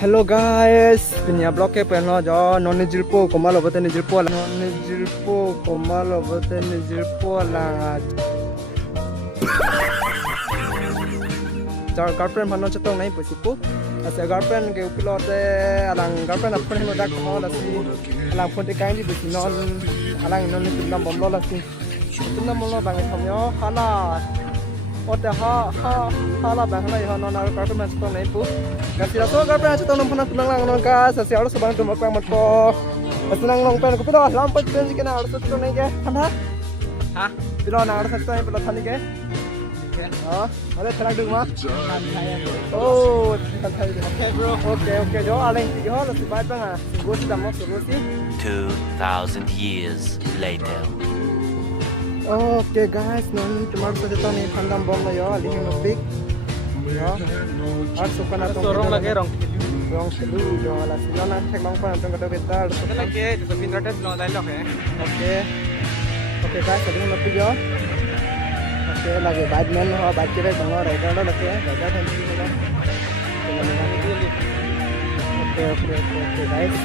Hello guys, punya blog ke pernah jo non jilpo komal obote ni jilpo komal obote ni jilpo la. Jar girlfriend mano chetong nai pusipu. Asa girlfriend ke upilote alang girlfriend apne mo dak mo lasi alang phone te kain di pusi non alang non ni tunam bomlo lasi. Tunam bomlo bangai thomyo hala. Ote hala bahla ya non ar girlfriend chetong nai pu. Kasih rasa girlfriend chetong nom phana tunang lang non ka sasi harus bang tum akang mat ko. Asinang long pen ko pilo lampat pen jikena harus chetong nai ke. Thanda. Ha? Pilo na harus chetong nai pilo thani ke. Oh, ada terang dulu mah. Oh, okay bro. Okay. Jo, aling tiga hal lebih baik bang. Gue sudah mau suruh sih. 2,000 years later. Okay guys, non cuma bisa kita nih pandang bom lah ya, aling yang lebih. Ya, harus suka natung. Rong lagi rong selu, jo ala sila na cek long pan natung kata betal. Suka lagi, itu pintar deh, long dialog ya. Okay guys, aling yang lebih ya. Oke, lagi badman ho bacire bango rega lo lagi rega thank you lo. Oke guys.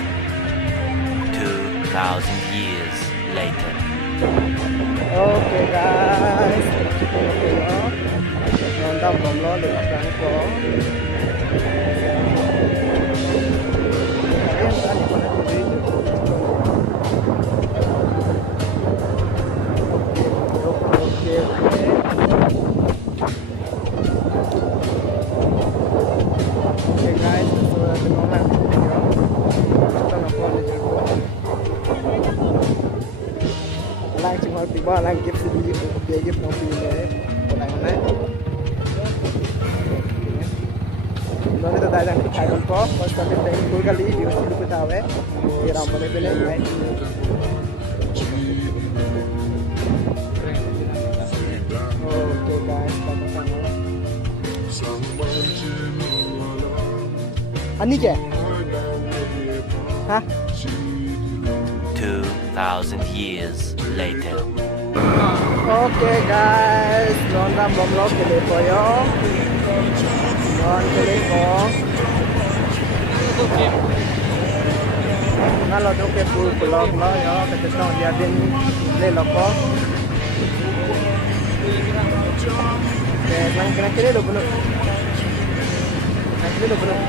2,000 years later. Oke guys. Oke yo. Nonton bom lo di belakang ko. Tiba lang gift sendiri dia gift mobil deh orang mana ini tuh dah yang kita kok pas kali tengok kali dia mesti lupa tahu dia ramai beli right okay guys sama ani ke hah 2,000 years later. Okay guys, nonton bom lo kele koyo. Non kele ko. Kalau tu ke full vlog lo yo, kita tong dia din le lo ko. Oke, nang kira-kira lo benar. Kira lo benar.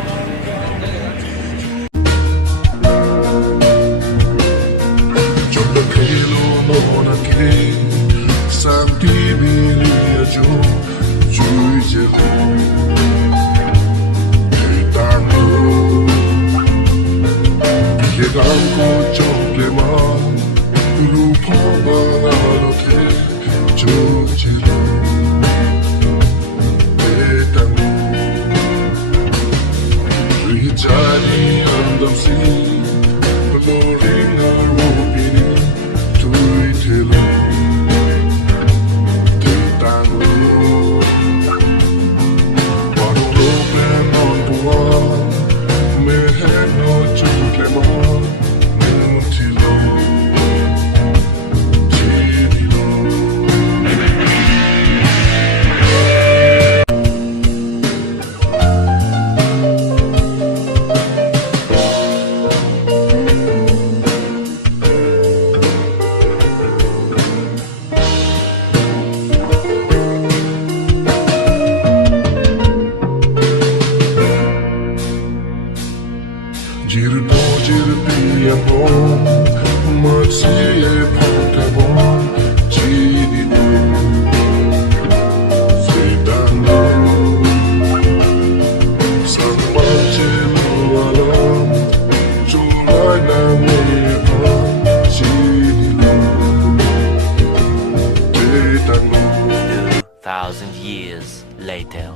Later.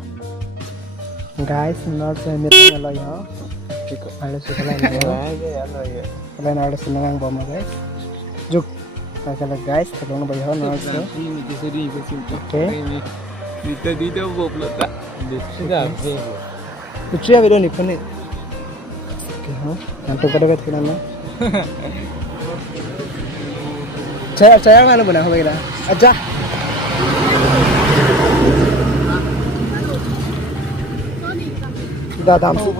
Guys, not meeting lo yo. Ada sekalian ya. Kalian ada senang bom guys. Juk. Kalau guys, tolong bayar no. Oke. Dito bom lo tak. Sudah. Lucu ya video nih pun. Oke, ha. Nanti pada kita nama. Saya mana benar kita. Aja. 다 다음 수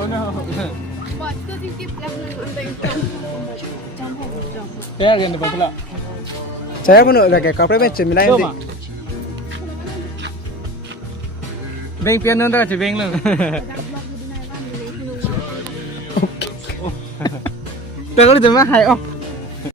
빼야겠네 버틀라. saya pun udah kayak kapre macam mana ini Beng piano dah beng lu. tôi có đi từ mắt hay không